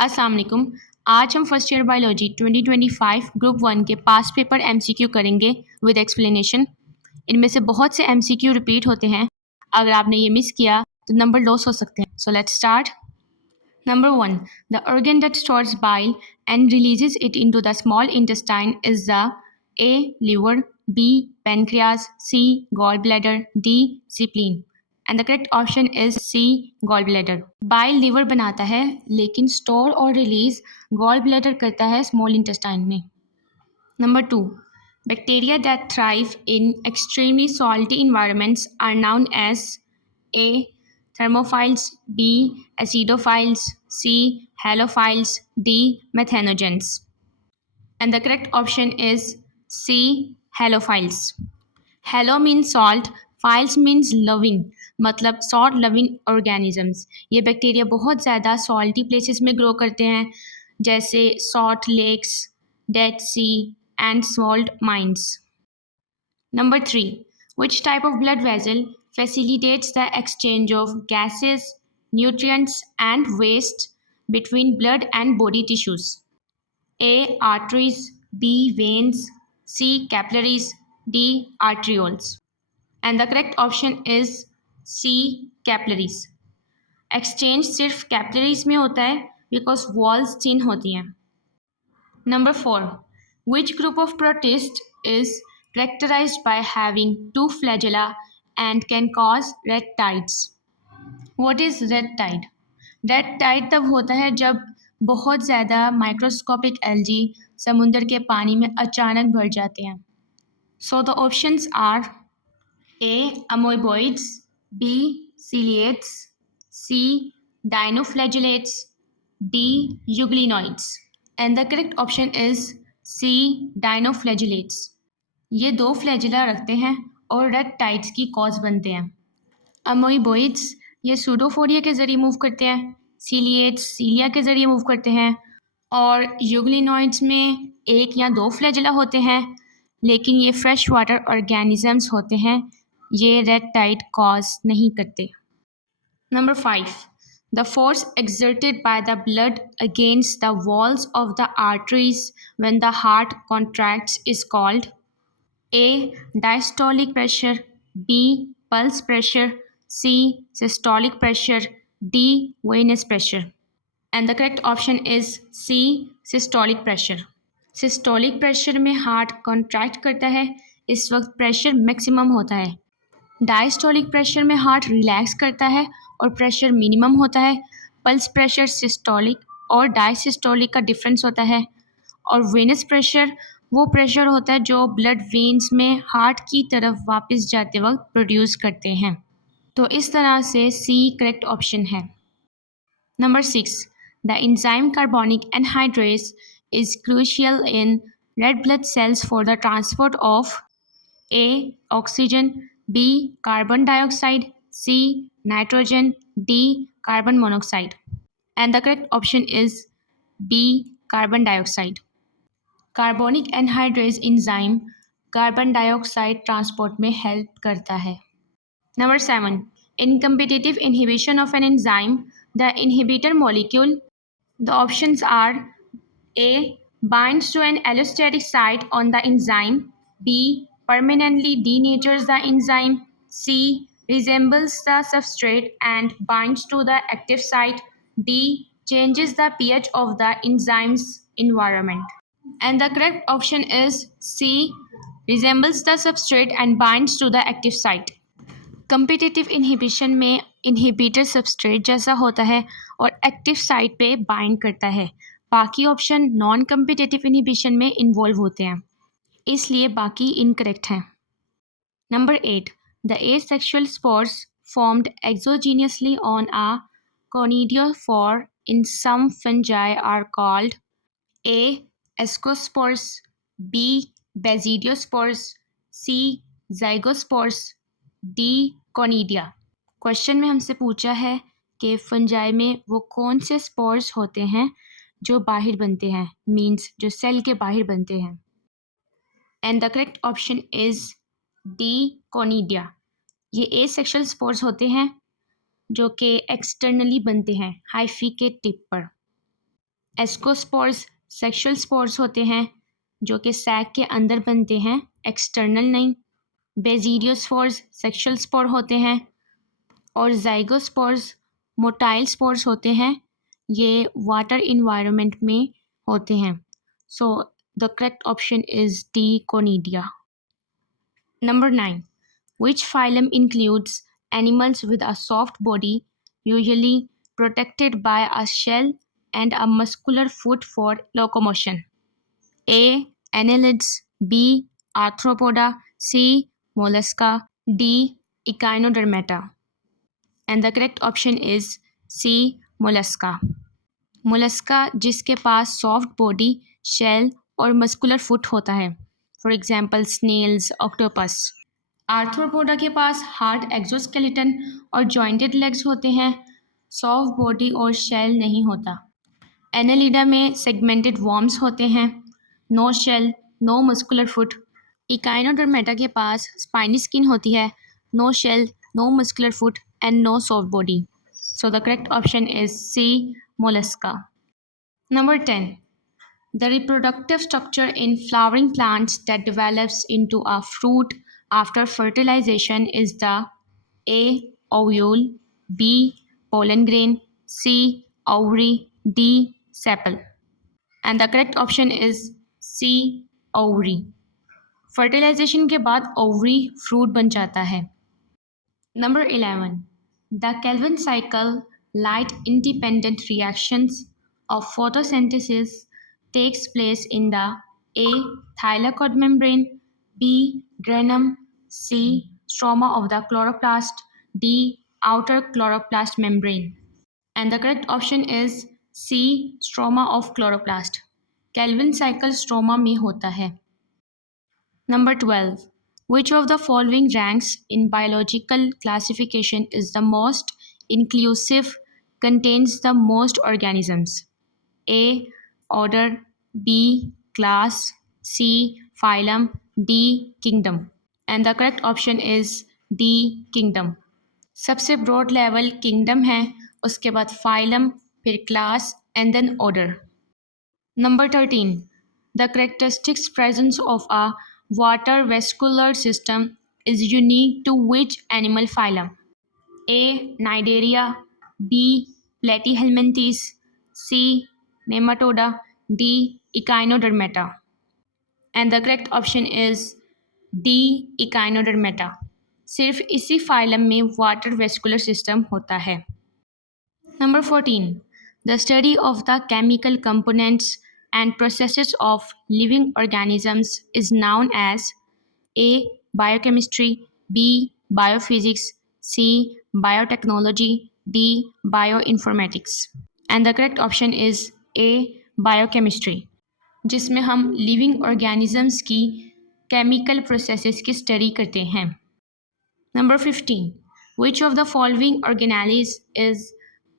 अस्सलाम वालेकुम। आज हम फर्स्ट ईयर बायोलॉजी 2025 ग्रुप 1 के पास पेपर एमसीक्यू करेंगे विद एक्सप्लेनेशन। इनमें से बहुत से एमसीक्यू रिपीट होते हैं। अगर आपने ये मिस किया तो नंबर लॉस हो सकते हैं। So let's start. Number 1. The organ that stores bile and releases it into the small intestine is the A. Liver, B. Pancreas, C. Gallbladder, D. Spleen. And the correct option is C. Gallbladder. Bile liver बनाता है लेकिन store और release gallbladder करता है small intestine में. Number 2. Bacteria that thrive in extremely salty environments are known as A. Thermophiles, B. Acidophiles, C. Halophiles, D. Methanogens. And the correct option is C. Halophiles. Halo means salt, files means loving, मतलब salt loving organisms. ये bacteria बहुत ज़्यादा salty places में grow करते हैं जैसे salt lakes, Dead Sea and salt mines. Number 3. Which type of blood vessel facilitates the exchange of gases, nutrients and waste between blood and body tissues? A. Arteries, B. Veins, C. Capillaries, D. Arterioles. And the correct option is C. Capillaries. Exchange सिर्फ capillaries में होता है because walls thin होती हैं. Number 4. Which group of protists is characterized by having 2 flagella and can cause red tides? What is red tide? Red tide तब होता है जब बहुत ज़्यादा माइक्रोस्कोपिक एल्गी समुद्र के पानी में अचानक भर जाते हैं. So the options are A. Amoeboids, B. Ciliates, C. Dinoflagellates, D. Euglenoids. And the correct option is C. Dinoflagellates. ये 2 फ्लैजिला रखते हैं और रेड टाइड्स की कॉज बनते हैं. अमोइबोइड्स ये सूडोफोरिया के ज़रिए मूव करते हैं, सीलिएट्स सीलिया के ज़रिए मूव करते हैं और यूग्लिनॉइड्स में 1 या 2 फ्लैजिला होते हैं, लेकिन ये फ्रेश वाटर ऑर्गेनिजम्स होते हैं. ये रेड टाइड कॉज नहीं करते. Number 5. The force exerted by the blood against the walls of the arteries when the heart contracts is called A. Diastolic pressure, B. Pulse pressure, C. Systolic pressure, D. Venous pressure. And the correct option is C. Systolic pressure. Systolic pressure में heart contract करता है, इस वक्त pressure maximum होता है. Diastolic pressure में heart relax करता है और प्रेशर मिनिमम होता है. पल्स प्रेशर सिस्टोलिक और डायसिस्टोलिक का डिफरेंस होता है. और वेनस प्रेशर वो प्रेशर होता है जो ब्लड वेन्स में हार्ट की तरफ वापस जाते वक्त प्रोड्यूस करते हैं. तो इस तरह से सी करेक्ट ऑप्शन है. Number 6. The enzyme carbonic anhydrase is crucial in red blood cells for the transport of A. Oxygen, B. Carbon dioxide, C. Nitrogen, D. Carbon monoxide. And the correct option is B. Carbon dioxide. Carbonic anhydrase enzyme carbon dioxide transport में help करता है. Number 7. In competitive inhibition of an enzyme, the inhibitor molecule, the options are A. Binds to an allostatic site on the enzyme, B. Permanently denatures the enzyme, C. Resembles the substrate and binds to the active site, D. Changes the pH of the enzyme's environment. And the correct option is C. Resembles the substrate and binds to the active site. Competitive inhibition में inhibitor substrate जैसा होता है और active site पे bind करता है. बाकी option non competitive inhibition में इन्वॉल्व होते हैं, इसलिए बाकी इनकरेक्ट हैं. Number 8. The asexual spores formed exogenously on a conidiophore in some fungi are called A. Ascospores, B. Basidiospores, C. Zygospores, D. Conidia. Question में हमसे पूछा है कि फंजाई में वो कौन से स्पोर्स होते हैं जो बाहर बनते हैं, मींस जो सेल के बाहर बनते हैं. And the correct option is D. Conidia. ये एसेक्सुअल स्पोर्स होते हैं जो कि एक्सटर्नली बनते हैं हाइफी के टिप पर. एस्कोस्पोर्स सेक्सुअल स्पोर्स होते हैं जो कि सैक के अंदर बनते हैं, एक्सटर्नल नहीं। बेजिडियोस्पोर्स सेक्सुअल स्पोर होते हैं और जाइगोस्पोर्स मोटाइल स्पोर्स होते हैं, ये वाटर इन्वायरमेंट में होते हैं। सो the correct option is D, conidia. Number 9. Which phylum includes animals with a soft body, usually protected by a shell and a muscular foot for locomotion? A. Annelids, B. Arthropoda, C. Mollusca, D. Echinodermata. And the correct option is C. Mollusca. Mollusca जिसके पास soft body, shell और muscular foot होता है, for example snails, octopus. Arthropoda के पास hard exoskeleton और jointed legs होते हैं, सॉफ्ट बॉडी और शेल नहीं होता। एनेलिडा में सेगमेंटेड वॉर्म्स होते हैं, no shell, no muscular foot. Echinodermata के पास स्पाइनी स्किन होती है, no shell, no muscular foot and no soft body. So the correct option is C, mollusca. Number 10. The reproductive structure in flowering plants that develops into a fruit after fertilization is the A. Ovule, B. Pollen grain, C. Ovary, D. Sepal. And the correct option is C. Ovary. Fertilization के बाद ovary fruit बन जाता है। Number 11. The Calvin cycle light independent reactions of photosynthesis takes place in the A. thylakoid membrane, B. granum, C. stroma of the chloroplast, D. outer chloroplast membrane. And the correct option is C. stroma of chloroplast. Calvin cycle stroma में होता है। Number 12. Which of the following ranks in biological classification is the most inclusive, contains the most organisms? A. Order, B. Class, C. Phylum, D. Kingdom. And the correct option is D. Kingdom. सबसे broad level kingdom है, उसके बाद phylum, फिर class and then order. Number 13. The characteristics presence of a water vascular system is unique to which animal phylum? A. Cnidaria, B. Platyhelminthes, C. Nematoda, D. Echinodermata. And the correct option is D. Echinodermata. सिर्फ इसी phylum में water vascular system होता है। Number 14. The study of the chemical components and processes of living organisms is known as A. Biochemistry, B. Biophysics, C. Biotechnology, D. Bioinformatics. And the correct option is A. Biochemistry, जिसमें हम living organisms की chemical processes की study करते हैं। Number 15. Which of the following organelles is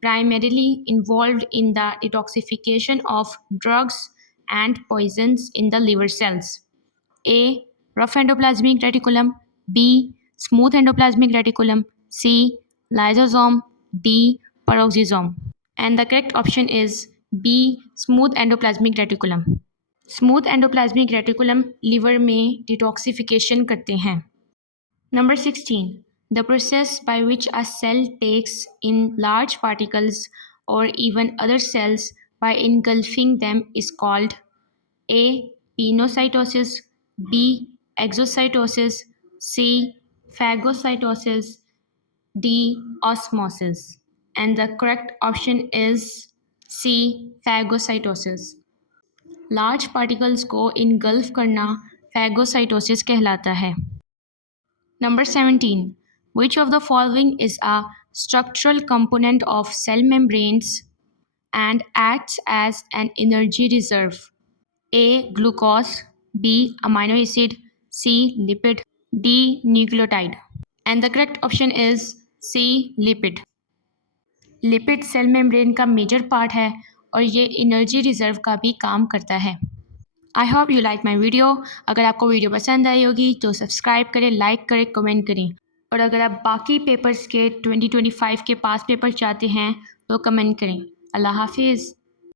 primarily involved in the detoxification of drugs and poisons in the liver cells? A. Rough endoplasmic reticulum, B. Smooth endoplasmic reticulum, C. Lysosome, D. Peroxisome. And the correct option is B. Smooth endoplasmic reticulum. Smooth endoplasmic reticulum liver में detoxification करते हैं। Number 16. The process by which a cell takes in large particles or even other cells by engulfing them is called A. Pinocytosis, B. Exocytosis, C. Phagocytosis, D. Osmosis. And the correct option is C. Phagocytosis. Large particles को engulf करना phagocytosis कहलाता है। Number 17. Which of the following is a structural component of cell membranes and acts as an energy reserve? A. Glucose, B. Amino acid, C. Lipid, D. Nucleotide. And the correct option is C. Lipid. Lipid cell membrane का major part है और ये energy reserve का भी काम करता है। I hope you like my video. अगर आपको वीडियो पसंद आई होगी तो सब्सक्राइब करें, लाइक करें, कमेंट करें। और अगर आप बाकी पेपर्स के 2025 के पास पेपर चाहते हैं तो कमेंट करें। अल्लाह हाफिज़।